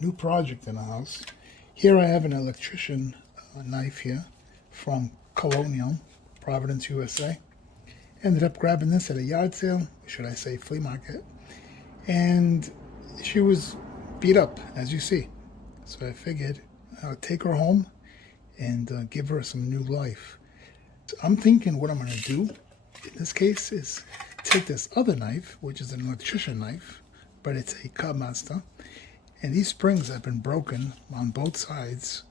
new project in the house. Here I have an electrician knife here from Colonial, Providence, USA. Ended up grabbing this at a yard sale, should I say flea market. And she was beat up, as you see. So I figured I would take her home and give her some new life. So I'm thinking what I'm going to do in this case is take this other knife, which is an electrician knife, but it's a Cutmaster. And these springs have been broken on both sides.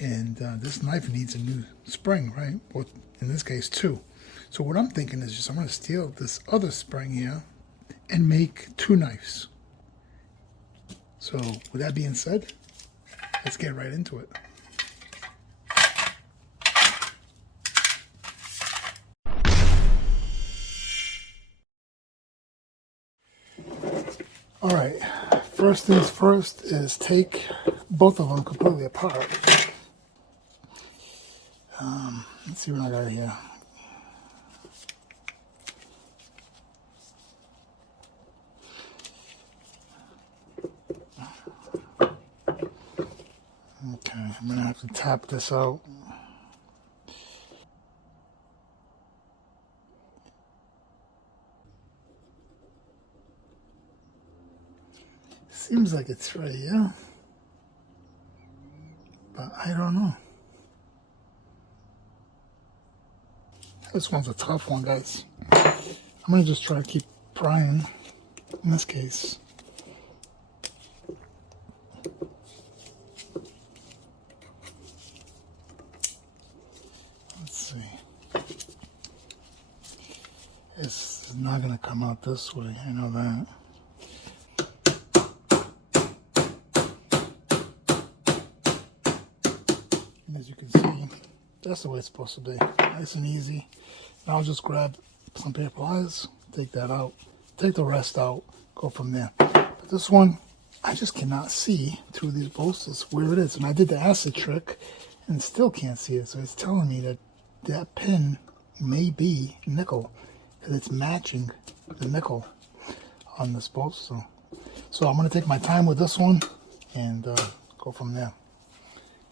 And this knife needs a new spring, right? Well, in this case, two. So what I'm thinking is just I'm going to steal this other spring here and make two knives. So with that being said, let's get right into it. All right, first things first is take both of them completely apart. Let's see what I got here. Okay, I'm gonna have to tap this out. Seems like it's right here, but I don't know. This one's a tough one, guys. I'm gonna just try to keep prying in this case. Let's see. It's not gonna come out this way, I know that. And as you can see, that's the way it's supposed to be. Nice and easy. Now I'll just grab some paper pliers, take that out, take the rest out, go from there. But this one, I just cannot see through these bolsters where it is. And I did the acid trick and still can't see it. So it's telling me that that pin may be nickel, because it's matching the nickel on this bolster. So I'm going to take my time with this one and go from there.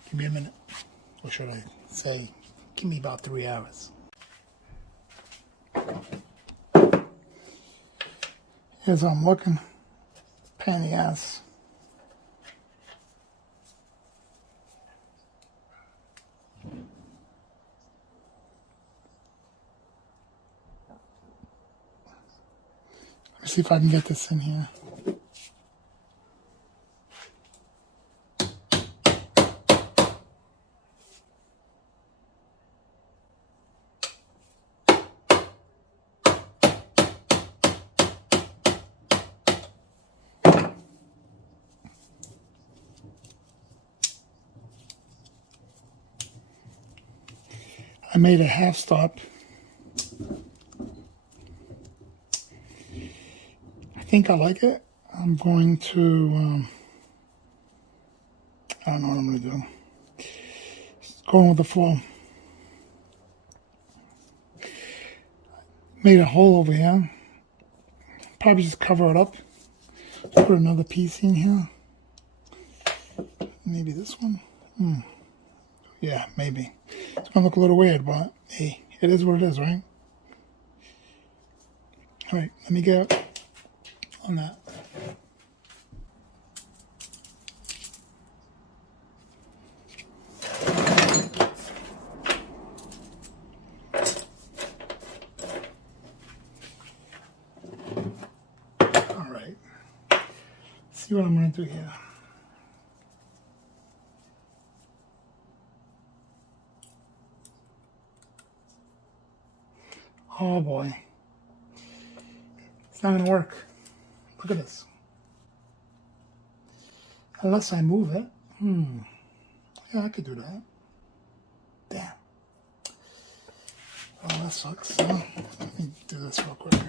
Give me a minute. Or should I say, give me about 3 hours. Here's how I'm looking. Pain in the ass. Let me see if I can get this in here. I made a half stop. I think I like it. I'm going to, I don't know what I'm going to do. Just going with the flow. Made a hole over here. Probably just cover it up. Put another piece in here. Maybe this one. Yeah, maybe. It's going to look a little weird, but hey, it is what it is, right? All right, let me get on that. All right. Let's see what I'm going to do here. Oh boy, it's not gonna work. Look at this. Unless I move it. Yeah, I could do that. Damn. Oh, that sucks. Let me do this real quick.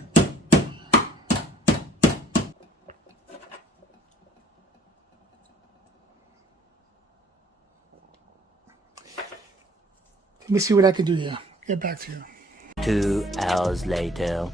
Let me see what I can do here. Get back to you. 2 hours later.